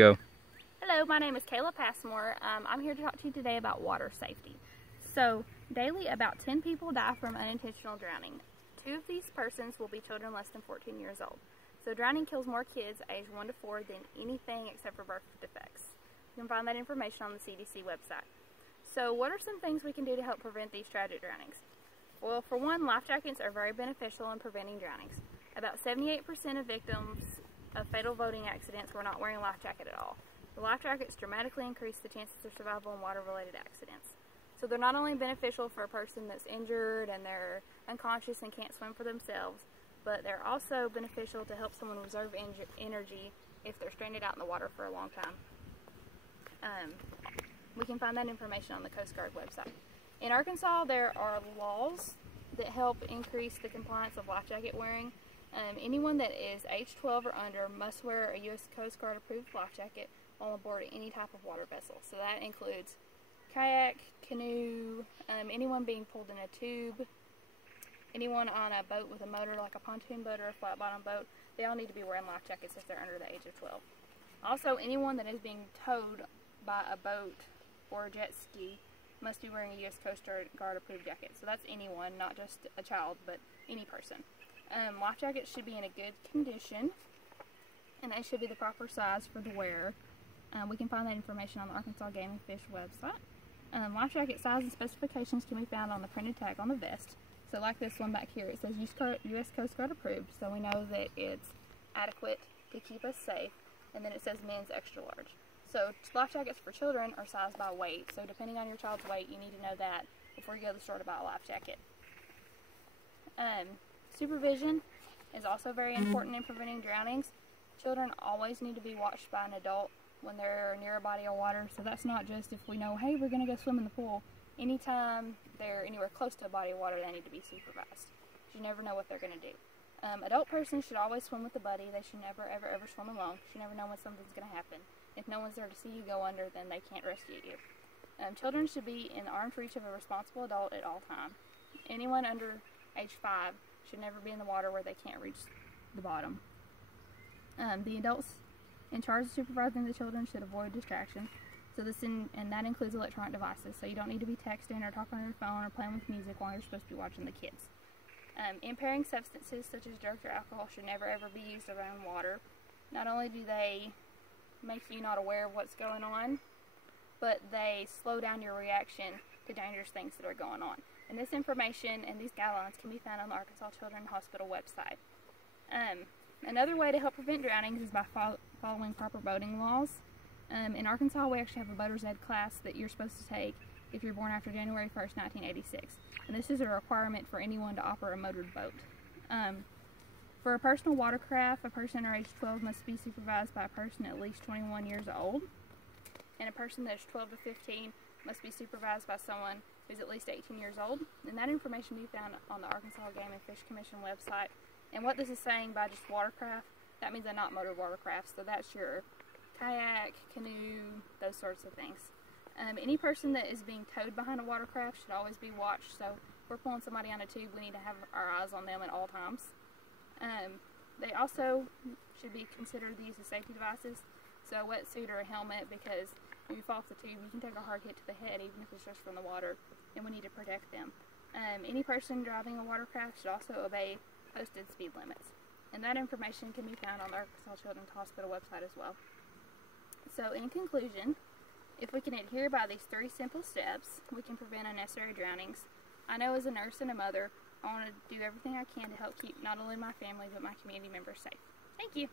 go. Hello, my name is Kayla Passmore. I'm here to talk to you today about water safety. So, daily about 10 people die from unintentional drowning. 2 of these persons will be children less than 14 years old. So drowning kills more kids aged 1 to 4 than anything except for birth defects. You can find that information on the CDC website. So what are some things we can do to help prevent these tragic drownings? Well, for one, life jackets are very beneficial in preventing drownings. About 78% of victims of fatal boating accidents were not wearing a life jacket at all. The life jackets dramatically increase the chances of survival in water-related accidents. So they're not only beneficial for a person that's injured and they're unconscious and can't swim for themselves, but they're also beneficial to help someone reserve energy if they're stranded out in the water for a long time. We can find that information on the Coast Guard website. In Arkansas, there are laws that help increase the compliance of life jacket wearing. Anyone that is age 12 or under must wear a U.S. Coast Guard approved life jacket while aboard any type of water vessel. So that includes kayak, canoe, anyone being pulled in a tube, anyone on a boat with a motor like a pontoon boat or a flat bottom boat. They all need to be wearing life jackets if they're under the age of 12. Also, anyone that is being towed by a boat or a jet ski must be wearing a U.S. Coast Guard approved jacket. So that's anyone, not just a child, but any person. Life jackets should be in a good condition, and they should be the proper size for the wearer. We can find that information on the Arkansas Game and Fish website. Life jacket size and specifications can be found on the printed tag on the vest. So like this one back here, it says U.S. Coast Guard approved, so we know that it's adequate to keep us safe. And then it says men's extra large. So life jackets for children are sized by weight, so depending on your child's weight, you need to know that before you go to the store to buy a life jacket. Supervision is also very important in preventing drownings. Children always need to be watched by an adult when they're near a body of water, so that's not just if we know, hey, we're going to go swim in the pool. Anytime they're anywhere close to a body of water, they need to be supervised. You never know what they're going to do. Adult persons should always swim with a buddy. They should never, ever, ever swim alone. You never know when something's going to happen. If no one's there to see you go under, then they can't rescue you. Children should be in arm's reach of a responsible adult at all times. Anyone under age 5 should never be in the water where they can't reach the bottom. The adults in charge of supervising the children should avoid distraction. So and that includes electronic devices. So you don't need to be texting or talking on your phone or playing with music while you're supposed to be watching the kids. Impairing substances such as drugs or alcohol should never ever be used around water. Not only do they make you not aware of what's going on, but they slow down your reaction to dangerous things that are going on. And this information and these guidelines can be found on the Arkansas Children's Hospital website. Another way to help prevent drownings is by following proper boating laws. In Arkansas, we actually have a boater's ed class that you're supposed to take if you're born after January 1st, 1986. And this is a requirement for anyone to operate a motored boat. For a personal watercraft, a person under age 12 must be supervised by a person at least 21 years old. And a person that's 12 to 15 must be supervised by someone who's at least 18 years old. And that information can be found on the Arkansas Game and Fish Commission website. And what this is saying by just watercraft, that means they're not motor watercrafts. So that's your kayak, canoe, those sorts of things. Any person that is being towed behind a watercraft should always be watched. So if we're pulling somebody on a tube, we need to have our eyes on them at all times. They also should be considered the use of safety devices. So a wetsuit or a helmet, because when you fall off the tube, you can take a hard hit to the head, even if it's just from the water, and we need to protect them. Any person driving a watercraft should also obey posted speed limits. And that information can be found on the Arkansas Children's Hospital website as well. So in conclusion, if we can adhere by these 3 simple steps, we can prevent unnecessary drownings. I know as a nurse and a mother, I want to do everything I can to help keep not only my family but my community members safe. Thank you.